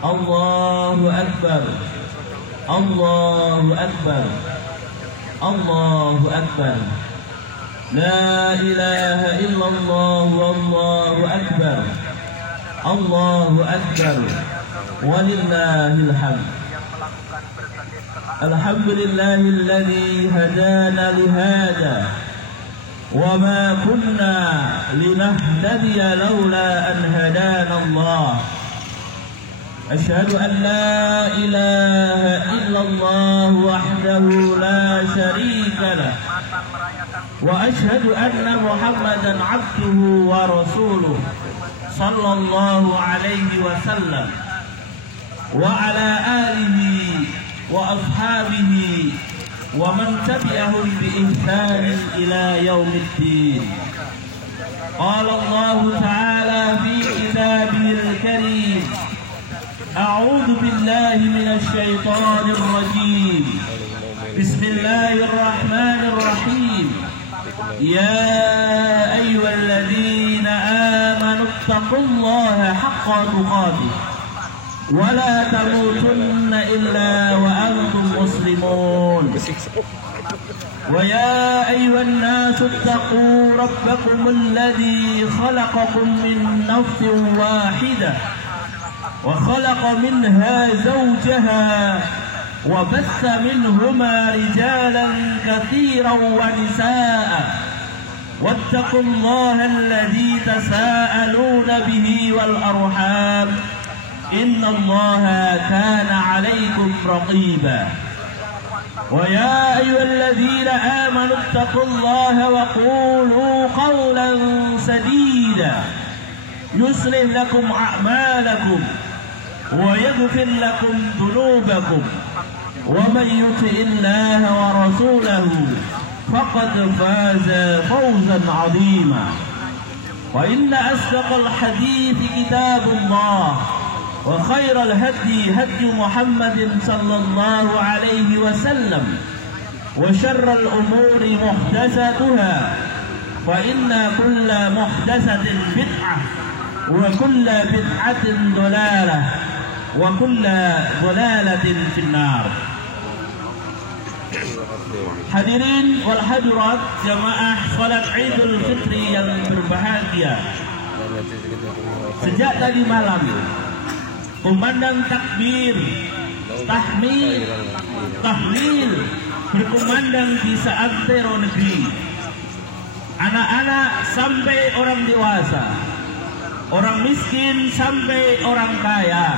Allahu Akbar, Allahu Akbar, Allahu Akbar. La ilaha illallah wallahu akbar, Allahu Akbar, walillahil hamd. Alhamdulillahilladzi hadana lihada wa ma kunna linahtadiya laula an hadana Allah. Asyhadu an la ilaha illallah wahdahu la syarika lah wa asyhadu anna Muhammadan abduhu wa rasuluh sallallahu alaihi wasallam wa ala alihi wa ashabihi wa man tabi'ahum bi ihsan ila yaumiddin. Qala Allah ta'ala fi kitabihil karim, a'udzu billahi minasy syaithanir rajim. Bismillahirrahmanir rahim. Ya ayyuhalladzina amanu taqullaha haqqa tuqatih wa la tamutunna illa wa antum muslimun. Wa ya ayyuhan nasu taqu rabbakumul ladzi khalaqakum min nafsin wahidah wa khalaqa minha zawjaha wa bassa minhuma rijalan katsiran wa nisaa wattaqullaha alladzi tasaaluna bihi wal arham innallaha kana 'alaykum raqiba. Wa ya ayyuhalladzina amanu taqullaha wa qulu qawlan sadida yuslih lakum a'malakum wa yaghfir lakum dhunubakum wa man yuti'illaha wa rasulahu faqad faza fawzan 'azima. Wa inna asdaqal hadithi kitabullah wa khairal hadi hadi Muhammadin sallallahu alaihi wasallam wa syarral umuri muhdatsatuha fa inna kulla muhdatsatin bid'ah wa kulla bid'atin dhalalah wa kulla dhalalatin finnar. Hadirin wal hadirat jamaah salat Idul Fitri yang berbahagia. Sejak tadi malam kumandang takbir, tahmid, tahlil berkumandang di seantero negeri. Anak-anak sampai orang dewasa, orang miskin sampai orang kaya,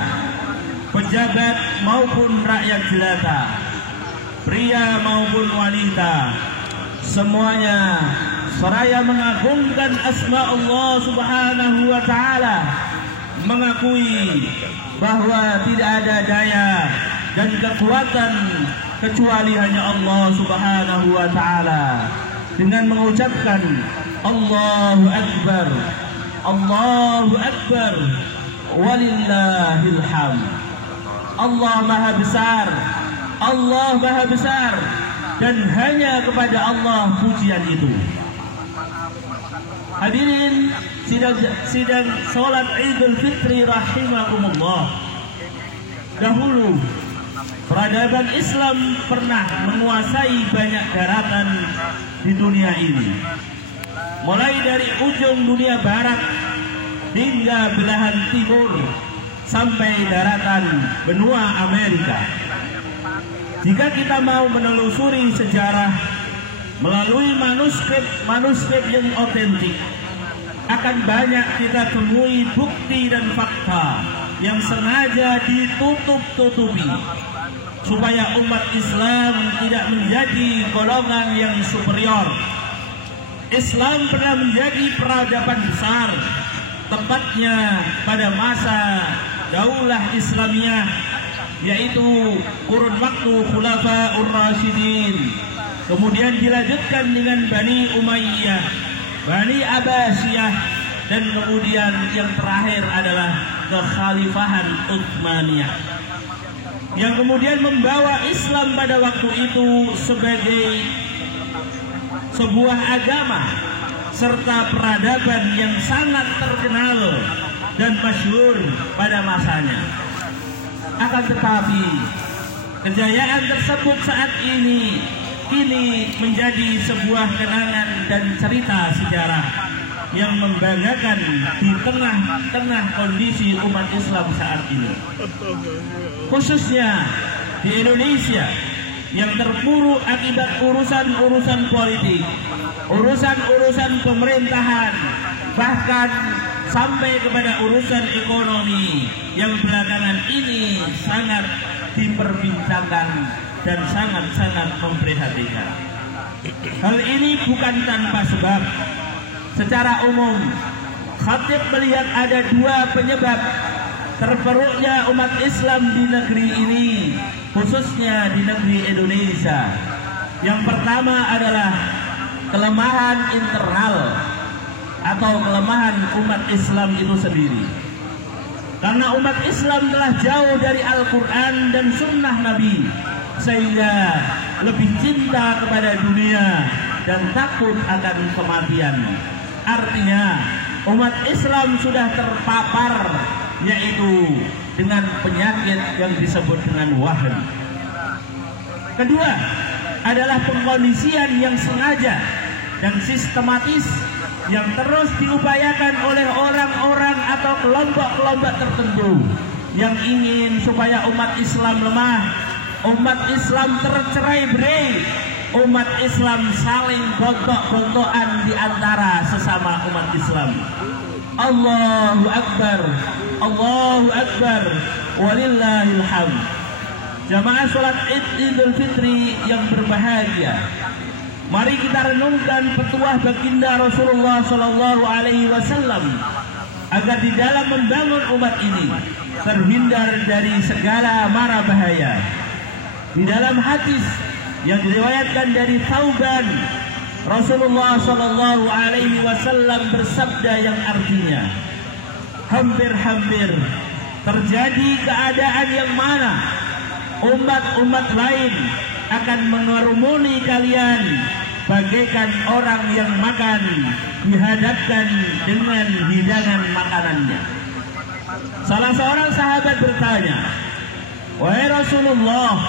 pejabat maupun rakyat jelata, pria maupun wanita, semuanya seraya mengagungkan asma Allah Subhanahu wa ta'ala, mengakui bahwa tidak ada daya dan kekuatan kecuali hanya Allah Subhanahu wa ta'ala, dengan mengucapkan Allahu Akbar, Allahu Akbar, walillahil hamd. Allah Maha Besar, Allah Maha Besar, dan hanya kepada Allah pujian itu. Hadirin sidang salat Idul Fitri rahimakumullah. Dahulu peradaban Islam pernah menguasai banyak daratan di dunia ini, mulai dari ujung dunia barat hingga belahan timur sampai daratan benua Amerika. Jika kita mau menelusuri sejarah melalui manuskrip yang otentik, akan banyak kita temui bukti dan fakta yang sengaja ditutup-tutupi supaya umat Islam tidak menjadi golongan yang superior. Islam pernah menjadi peradaban besar, tepatnya pada masa Daulah Islamiyah, yaitu kurun waktu Khulafaur Rasyidin. Kemudian dilanjutkan dengan Bani Umayyah, Bani Abbasiyah, dan kemudian yang terakhir adalah kekhalifahan Utsmaniyah, yang kemudian membawa Islam pada waktu itu sebagai sebuah agama serta peradaban yang sangat terkenal dan masyhur pada masanya. Akan tetapi kejayaan tersebut saat ini kini menjadi sebuah kenangan dan cerita sejarah yang membanggakan di tengah-tengah kondisi umat Islam saat ini, khususnya di Indonesia yang terpuruk akibat urusan-urusan politik, urusan-urusan pemerintahan, bahkan sampai kepada urusan ekonomi yang belakangan ini sangat diperbincangkan dan sangat-sangat memprihatinkan. Hal ini bukan tanpa sebab. Secara umum, khatib melihat ada dua penyebab terpuruknya umat Islam di negeri ini, khususnya di negeri Indonesia. Yang pertama adalah kelemahan internal atau kelemahan umat Islam itu sendiri. Karena umat Islam telah jauh dari Al-Quran dan Sunnah Nabi, sehingga lebih cinta kepada dunia dan takut akan kematian. Artinya umat Islam sudah terpapar, yaitu dengan penyakit yang disebut dengan wahn. Kedua adalah pengkondisian yang sengaja dan sistematis yang terus diupayakan oleh orang-orang atau kelompok-kelompok tertentu yang ingin supaya umat Islam lemah, umat Islam tercerai-berai, umat Islam saling gontok-gontokan di antara sesama umat Islam. Allahu Akbar, Allahu Akbar, walillahil hamd. Jamaah sholat Idul Fitri yang berbahagia, mari kita renungkan petuah baginda Rasulullah Sallallahu Alaihi Wasallam agar di dalam membangun umat ini terhindar dari segala mara bahaya. Di dalam hadis yang diriwayatkan dari Thauban, Rasulullah Sallallahu Alaihi Wasallam bersabda yang artinya, hampir-hampir terjadi keadaan yang mana umat-umat lain akan mengerumuni kalian bagaikan orang yang makan dihadapkan dengan hidangan makanannya. Salah seorang sahabat bertanya, wahai Rasulullah,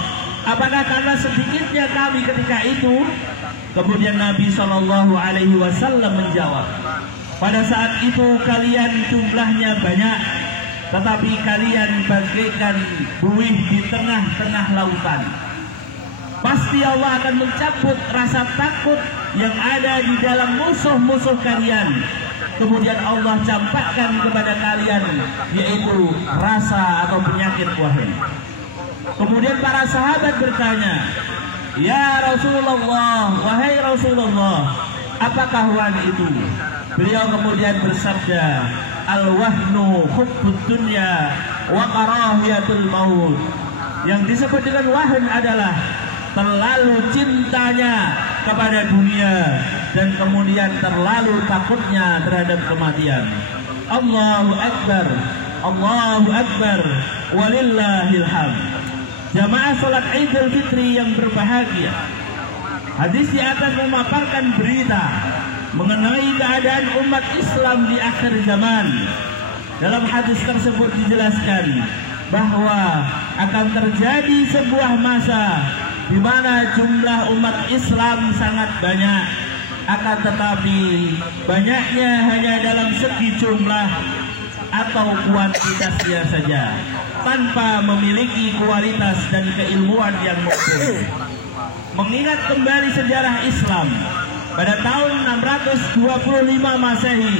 apakah karena sedikitnya kami ketika itu? Kemudian Nabi Shallallahu Alaihi Wasallam menjawab, pada saat itu kalian jumlahnya banyak, tetapi kalian bagaikan buih di tengah-tengah lautan. Pasti Allah akan mencabut rasa takut yang ada di dalam musuh-musuh kalian. Kemudian Allah campakkan kepada kalian, yaitu rasa atau penyakit wahai. Kemudian para sahabat bertanya, ya Rasulullah, wahai Rasulullah, apakah wahn itu? Beliau kemudian bersabda, al-wahnu hubbud dunya wa karahiyatul maut. Yang disebut dengan wahn adalah terlalu cintanya kepada dunia dan kemudian terlalu takutnya terhadap kematian. Allahu Akbar, Allahu Akbar, walillahil hamd. Jamaah sholat Idul Fitri yang berbahagia, hadis di atas memaparkan berita mengenai keadaan umat Islam di akhir zaman. Dalam hadis tersebut dijelaskan bahwa akan terjadi sebuah masa di mana jumlah umat Islam sangat banyak, akan tetapi banyaknya hanya dalam segi jumlah atau kuantitasnya saja, tanpa memiliki kualitas dan keilmuan yang mumpuni. Mengingat kembali sejarah Islam, pada tahun 625 Masehi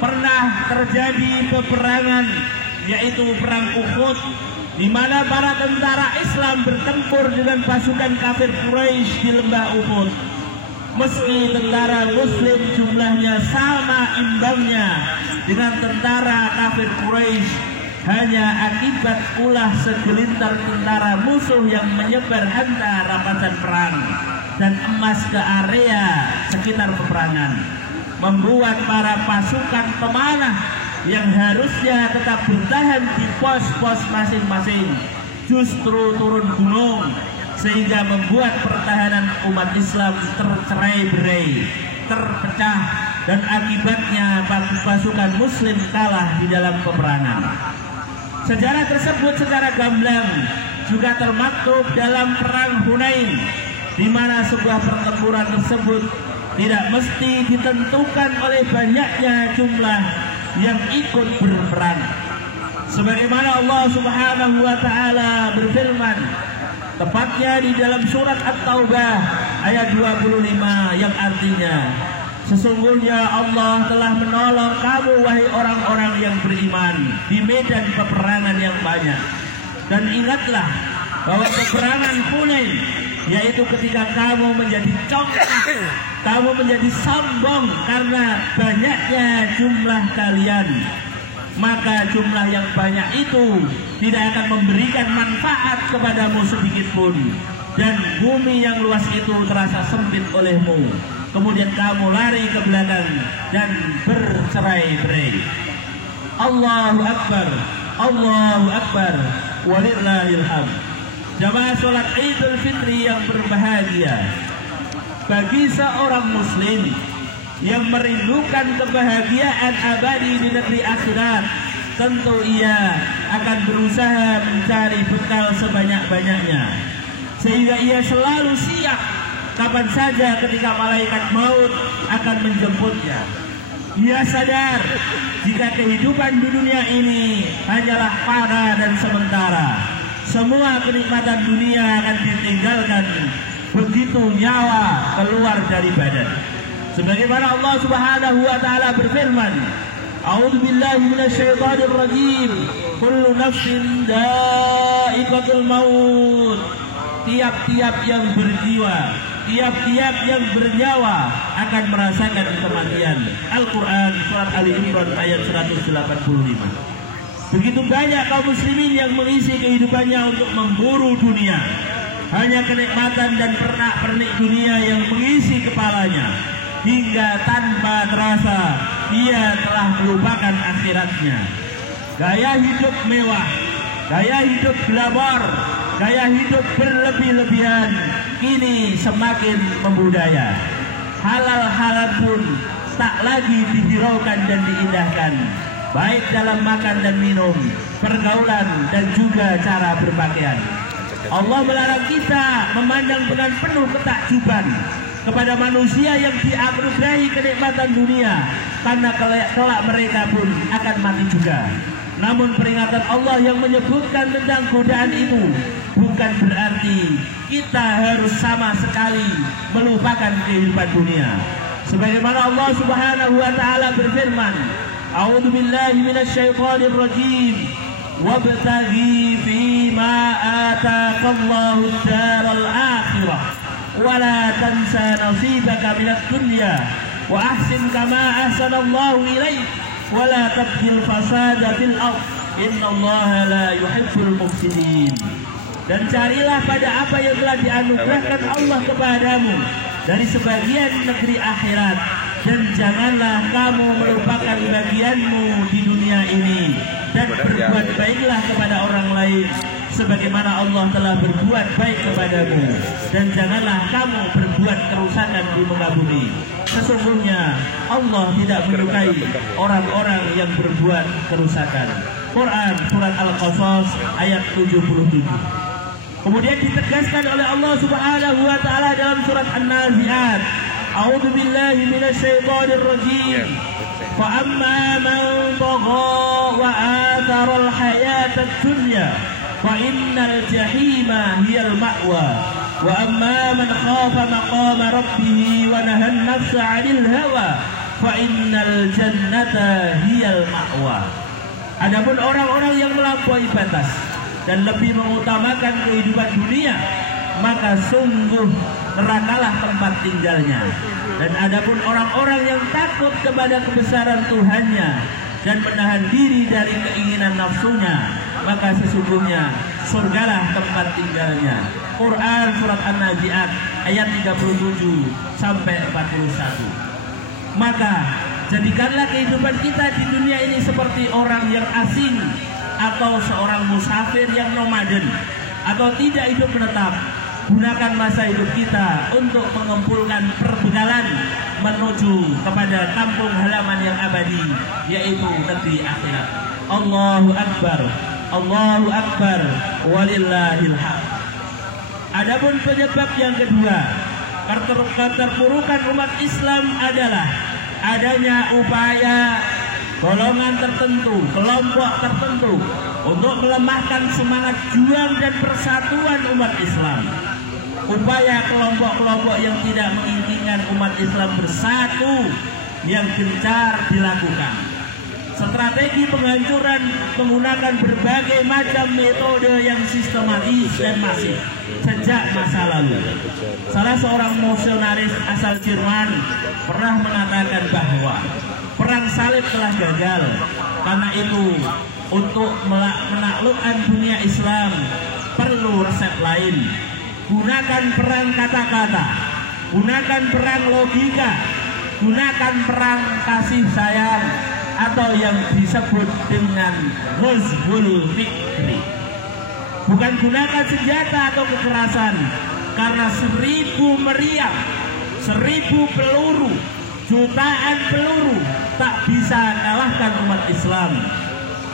pernah terjadi peperangan, yaitu perang Uhud, di mana para tentara Islam bertempur dengan pasukan kafir Quraisy di lembah Uhud. Meski tentara Muslim jumlahnya sama imbangnya dengan tentara kafir Quraisy, hanya akibat ulah segelintir tentara musuh yang menyebar hantar rampasan perang dan emas ke area sekitar peperangan, membuat para pasukan pemanah yang harusnya tetap bertahan di pos-pos masing-masing justru turun gunung, sehingga membuat pertahanan umat Islam tercerai-berai, terpecah, dan akibatnya pasukan Muslim kalah di dalam peperangan. Sejarah tersebut secara gamblang juga termaktub dalam perang Hunain, di mana sebuah pertempuran tersebut tidak mesti ditentukan oleh banyaknya jumlah yang ikut berperang. Sebagaimana Allah Subhanahu wa taala berfirman, tepatnya di dalam surat At-Taubah ayat 25 yang artinya, sesungguhnya Allah telah menolong kamu wahai orang-orang yang beriman di medan peperangan yang banyak. Dan ingatlah bahwa peperangan Hunain, yaitu ketika kamu menjadi congkak, kamu menjadi sombong karena banyaknya jumlah kalian, maka jumlah yang banyak itu tidak akan memberikan manfaat kepadamu sedikit pun, dan bumi yang luas itu terasa sempit olehmu. Kemudian kamu lari ke belakang dan bercerai-berai. Allahu Akbar, Allahu Akbar, walillahil hamd. Jamaah sholat Idul Fitri yang berbahagia, bagi seorang muslim yang merindukan kebahagiaan abadi di negeri akhirat, tentu ia akan berusaha mencari bekal sebanyak-banyaknya, sehingga ia selalu siap kapan saja ketika malaikat maut akan menjemputnya. Ia sadar jika kehidupan di dunia ini hanyalah fana dan sementara. Semua kenikmatan dunia akan ditinggalkan begitu nyawa keluar dari badan. Sebagaimana Allah Subhanahu wa taala berfirman, A'udzu billahi minasyaitonir rajim. Kullu nafsin dha'iqatul maut. Tiap-tiap yang berjiwa, tiap-tiap yang bernyawa akan merasakan kematian. Al-Quran surat Ali Imran ayat 185. Begitu banyak kaum muslimin yang mengisi kehidupannya untuk memburu dunia. Hanya kenikmatan dan pernak-pernik dunia yang mengisi kepalanya, hingga tanpa terasa ia telah melupakan akhiratnya. Gaya hidup mewah, gaya hidup glamor, gaya hidup berlebih-lebihan kini semakin membudaya. Halal-halal pun tak lagi dihiraukan dan diindahkan, baik dalam makan dan minum, pergaulan dan juga cara berpakaian. Allah melarang kita memandang dengan penuh ketakjuban kepada manusia yang dianugerahi kenikmatan dunia, karena kelak mereka pun akan mati juga. Namun peringatan Allah yang menyebutkan tentang godaan itu bukan berarti kita harus sama sekali melupakan kehidupan dunia. Sebagaimana Allah Subhanahu wa taala berfirman, A'udzu billahi minasyaitonir rajim. Wabtaghi fima ataqallahu ad-daral akhirah wa la tansa nasibaka minad dunya wa ahsin kama ahsanallahu ilaik wa la tabghil fasada fil ardh innallaha la yuhibbul mufsidin. Dan carilah pada apa yang telah dianugerahkan Allah kepadamu dari sebagian negeri akhirat, dan janganlah kamu melupakan bagianmu di dunia ini, dan berbuat baiklah kepada orang lain sebagaimana Allah telah berbuat baik kepadamu, dan janganlah kamu berbuat kerusakan di muka bumi. Sesungguhnya Allah tidak menyukai orang-orang yang berbuat kerusakan. Quran surat Al-Qasas ayat 77. Kemudian ditegaskan oleh Allah Subhanahu wa taala dalam surat An-Nazi'at, A'udzu billahi minasyaitonir rajim. Fa amma man tagha wa athara al-hayata ad-dunya fa innal jahima hiyal ma'wa wa amma man khafa maqama rabbih wa nahan nafsa 'anil hawa fa innal jannata hiyal ma'wa. Adapun orang-orang yang melampaui batas dan lebih mengutamakan kehidupan dunia, maka sungguh nerakalah tempat tinggalnya. Dan adapun orang-orang yang takut kepada kebesaran Tuhannya dan menahan diri dari keinginan nafsunya, maka sesungguhnya surgalah tempat tinggalnya. Quran surat An-Nazi'at ayat 37 sampai 41. Maka jadikanlah kehidupan kita di dunia ini seperti orang yang asing atau seorang musafir yang nomaden atau tidak hidup menetap. Gunakan masa hidup kita untuk mengumpulkan perbekalan menuju kepada kampung halaman yang abadi, yaitu negeri akhirat. Allahu Akbar, Allahu Akbar, walillahil hamd. Adapun penyebab yang kedua, keterpurukan umat Islam adalah adanya upaya golongan tertentu, kelompok tertentu untuk melemahkan semangat juang dan persatuan umat Islam. Upaya kelompok-kelompok yang tidak menginginkan umat Islam bersatu yang gencar dilakukan. Strategi penghancuran menggunakan berbagai macam metode yang sistematis dan masif sejak masa lalu. Salah seorang misionaris asal Jerman pernah mengatakan bahwa perang salib telah gagal. Karena itu, untuk menaklukkan dunia Islam perlu resep lain. Gunakan perang kata-kata, gunakan perang logika, gunakan perang kasih sayang, atau yang disebut dengan ghazwul fikri. Bukan gunakan senjata atau kekerasan, karena 1000 meriam, 1000 peluru, jutaan peluru tak bisa kalahkan umat Islam.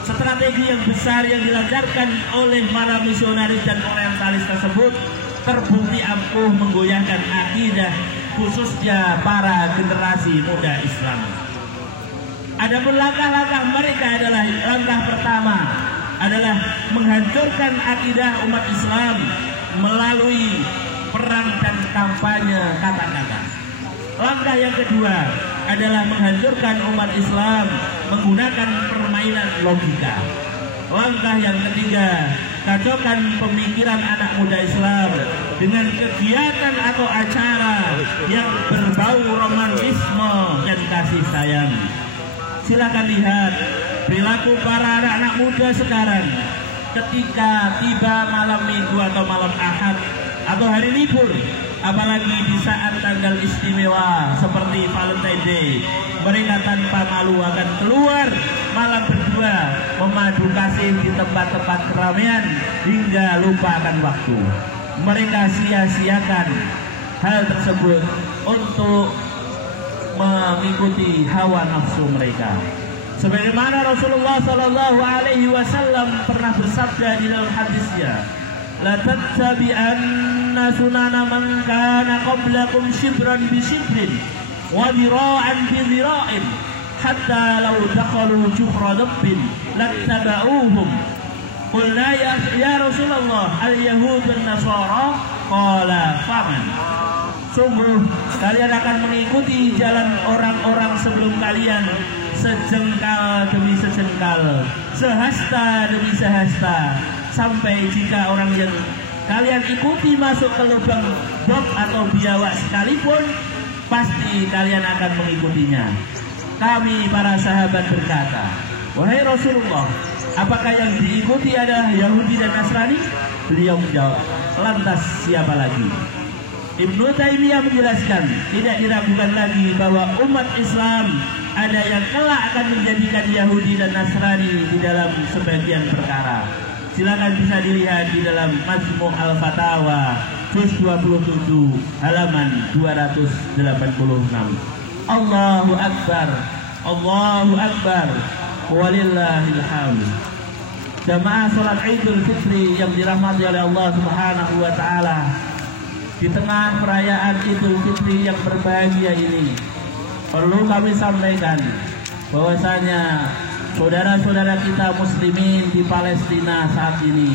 Strategi yang besar yang dilancarkan oleh para misionaris dan orientalis tersebut terbukti ampuh menggoyahkan akidah khususnya para generasi muda Islam. Adapun langkah-langkah mereka adalah langkah pertama adalah menghancurkan akidah umat Islam melalui perang dan kampanye kata-kata. Langkah yang kedua adalah menghancurkan umat Islam menggunakan permainan logika. Langkah yang ketiga, kacaukan pemikiran anak muda Islam dengan kegiatan atau acara yang berbau romantisme dan kasih sayang. Silakan lihat perilaku para anak-anak muda sekarang ketika tiba malam Minggu atau malam Ahad atau hari libur, apalagi di saat tanggal istimewa seperti Valentine Day, mereka tanpa malu akan keluar malam berdua memadu kasih di tempat-tempat keramaian hingga lupakan waktu. Mereka sia-siakan hal tersebut untuk mengikuti hawa nafsu mereka. Sebagaimana Rasulullah Sallallahu Alaihi Wasallam pernah bersabda di dalam hadisnya, la tattabi'anna sunana man kana qablakum shibran bi shibrin wa dhira'an bi dhira'in hatta law dakhalu juhra dabbin lattaba'uhum. Qulna ya Rasulullah al-yahud wan nasara, qala faman. Sungguh kalian akan mengikuti jalan orang-orang sebelum kalian, sejengkal demi sejengkal, sehasta demi sehasta, sampai jika orang yang kalian ikuti masuk ke lubang bot atau biawak sekalipun, pasti kalian akan mengikutinya. Kami para sahabat berkata, wahai Rasulullah, apakah yang diikuti adalah Yahudi dan Nasrani? Beliau menjawab, lantas siapa lagi? Ibnu Taimiyah menjelaskan, tidak diragukan lagi bahwa umat Islam ada yang kelak akan menjadikan Yahudi dan Nasrani di dalam sebagian perkara. Silakan bisa dilihat di dalam Majmu' Al-Fatawa juz 27 halaman 286. Allahu Akbar, Allahu Akbar, walillahil hamd. Jamaah salat Idul Fitri yang dirahmati oleh Allah Subhanahu wa taala, di tengah perayaan Idul Fitri yang berbahagia ini, perlu kami sampaikan bahwasanya saudara-saudara kita muslimin di Palestina saat ini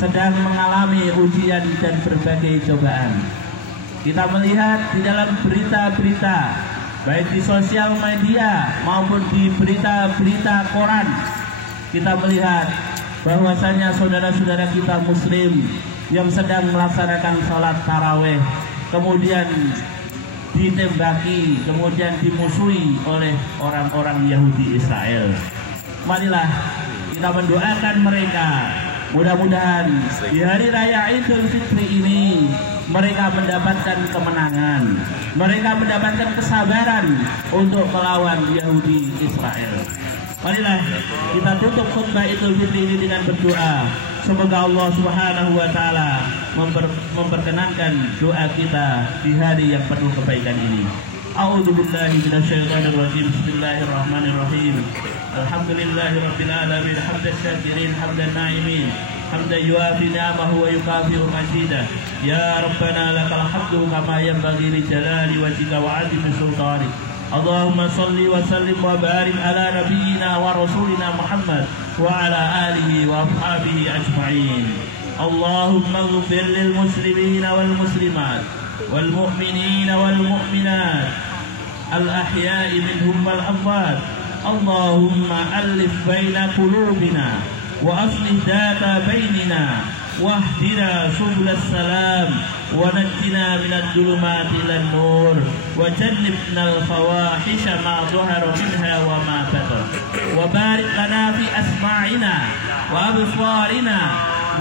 sedang mengalami ujian dan berbagai cobaan. Kita melihat di dalam berita-berita, baik di sosial media maupun di berita-berita koran, kita melihat bahwasanya saudara-saudara kita muslim yang sedang melaksanakan sholat taraweh kemudian ditembaki, kemudian dimusuhi oleh orang-orang Yahudi Israel. Marilah kita mendoakan mereka, mudah-mudahan di hari raya Idul Fitri ini mereka mendapatkan kemenangan, mereka mendapatkan kesabaran untuk melawan Yahudi Israel. Marilah kita tutup khutbah Idul Fitri ini dengan berdoa. Semoga Allah Subhanahu wa taala memperkenankan doa kita di hari yang penuh kebaikan ini. A'udzubillahi minasyaitonir rajim. Bismillahirrahmanirrahim. Alhamdulillahi rabbil alamin hamdan syakirin hamdan na'imin hamdan yuafi ni'amahu wa yukafiru mazidah. Ya Rabbana lakal hamdu kama yanbaghi li jalali wajhika wa 'azimi sultanik. Allahumma salli wa sallim wa barik ala nabiyyina wa rasulina Muhammad wa ala alihi wa ashabihi ajma'in. Allahumma ighfir lil muslimina wal muslimat wal mu'minina wal mu'minat al ahya'i minhum wal amwat. Allahumma alif baina qulubina wa aslih dhata bainina wahdina subul salam wa najjina minadh dhulumati ilan nur wa jannibna al fawahisha ma dhahara minha wa ma batan wa barik lana fi asma'ina wa absarina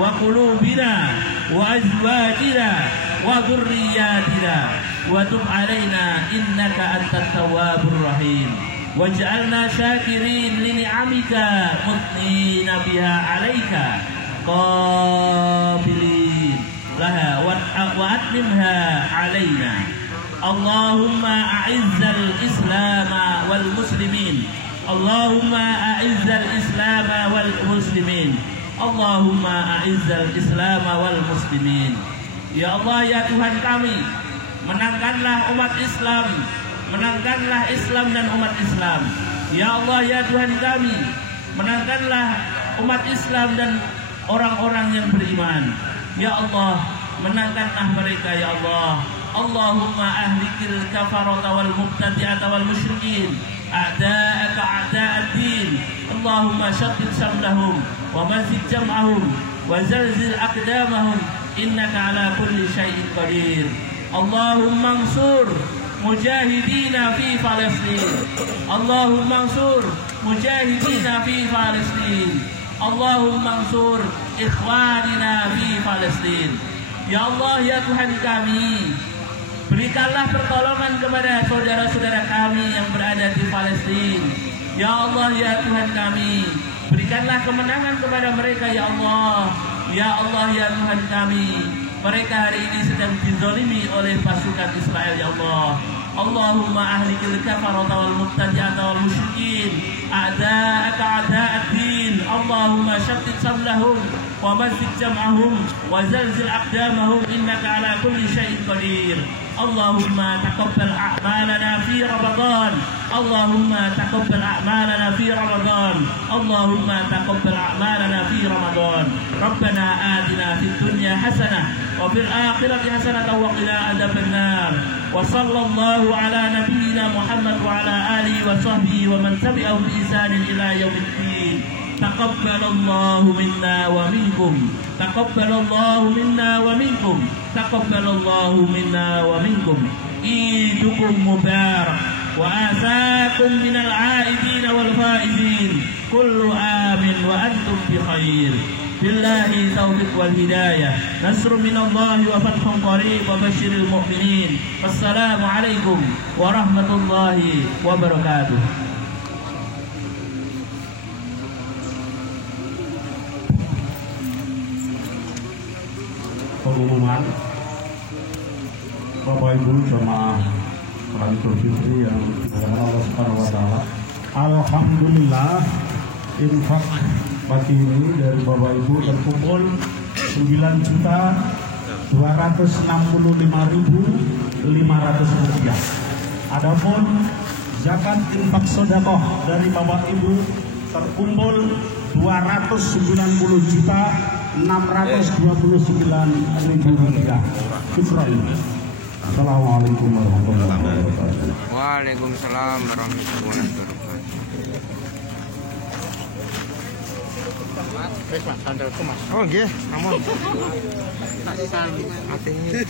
wa qulubina wa azwajina wa dhurriyyatina wa tub alaina innaka antat tawwabur rahim waj'alna syakirin li ni'amika mutnina biha 'alaika qabilin laha wa atmimha 'alaina. Allahumma a'izzal islam wal muslimin. Allahumma a'izzal islam wal muslimin. Allahumma a'izzal islam wal muslimin. Ya Allah, ya Tuhan kami, menangkanlah umat Islam, menangkanlah Islam dan umat Islam. Ya Allah, ya Tuhan kami, menangkanlah umat Islam dan orang-orang yang beriman. Ya Allah, menangkanlah mereka ya Allah. Allahumma ahlikil kafarata wal mubtadi'ata wal musyrikin a'da'aka a'da'ad-din. Allahumma syaddid samlahum wa mazid jam'ahum wa zalzil aqdamahum innaka ala kulli syai'in qadir. Allahumma ansur mujahidina fi Palestin. Allahumma ansur mujahidina fi Palestin. Allahumma ansur ikhwanina fi Palestin. Ya Allah, ya Tuhan kami, berikanlah pertolongan kepada saudara-saudara kami yang berada di Palestin. Ya Allah, ya Tuhan kami, berikanlah kemenangan kepada mereka ya Allah. Ya Allah, ya Tuhan kami, mereka hari ini sedang dizalimi oleh pasukan Israel ya Allah. Allahumma ahlikil kafarata wal mubtadi'ata wal musyrikin a'da'aka a'da'ad-din. Allahumma syaddid samlahum wa mazid jam'ahum wa zalzil aqdamahum innaka ala kulli syai'in qadir. Allahumma taqabbal a'malana fi Ramadan. Allahumma taqabbal a'malana fi Ramadan. Allahumma taqabbal a'malana fi Ramadan. Rabbana atina fid dunya hasanah wa fil akhirati hasanah wa qina adzabannar. Wa sallallahu ala nabiyyina Muhammad wa ala alihi wa sahbihi wa man tabi'ahum bi ihsanin ila yaumiddin. Taqabbalallahu minna wa minkum. Taqabbalallahu minna wa minkum. Taqabbalallahu minna wa minkum. Idukum mubarak wa asakum minal aidin wal faizin. Kullu amin wa antum bi khair. Billahi taufiq wal hidayah. Nasrun minallahi wa fathun qarib wa basyiril mu'minin. Wassalamu alaikum warahmatullahi wabarakatuh. Pengumuman Bapak Ibu jemaah Salat Idul Fitri yang dimuliakan Allah Subhanahu wa taala. Alhamdulillah, infak pagi ini dari Bapak Ibu terkumpul 9.265.500 rupiah. Adapun zakat infak sedekah dari Bapak Ibu terkumpul 290.629.000 rupiah. Syukran. Assalamualaikum warahmatullahi wabarakatuh. Waalaikumsalam warahmatullahi wabarakatuh. Oh nggih, amun. Tak sami atine.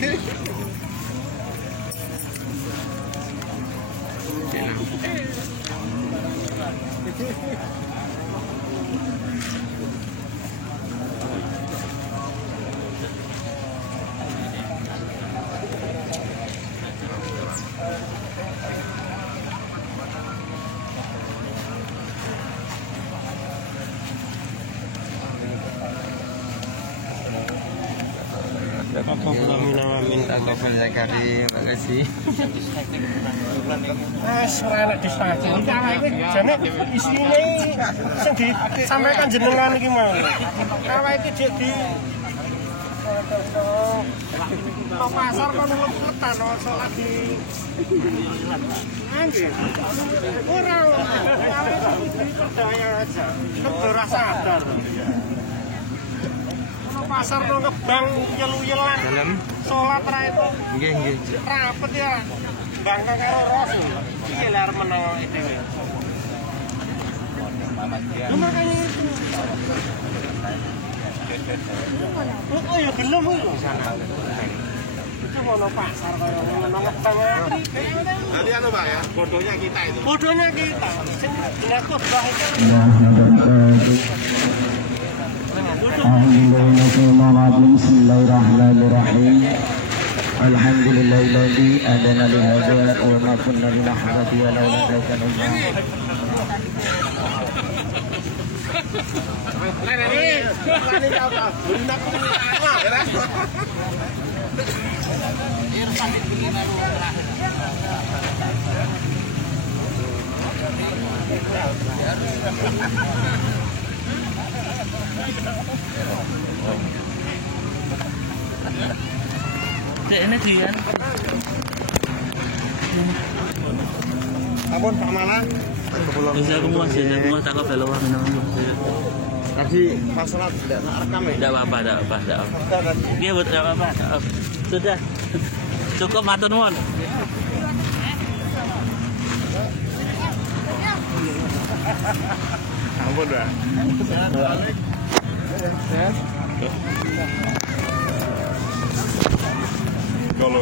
Amin takabul ya Karim. Makasih. Ora nek disaji iki awake jane isine sing disampaikan jenengan iki mau. Awake iki di ke pasar kan lepetan salat di ora percaya aja ora sadar pasar no ngebang yelu-yelan salat ra itu nggih rapet ya bangka karo rasul iki lek arep menang dhewe makanya itu oh ya belum itu mau pasar kayak ngono ngebang nanti anu Pak ya bodohnya kita itu bodohnya kita jelas khotbah itu Bismillahirrahmanirrahim. Alhamdulillahilladzi hadana li hadza wa ma kunna linahtadiya laula an hadana ini dia. Ampun Pak Malang. Bisa aku mau tak kau belok minum. Tadi pas salat tidak rekam ya? Tidak apa-apa. Dia buat apa? Sudah. Cukup matur nuwun. Ampun, Pak. Kalau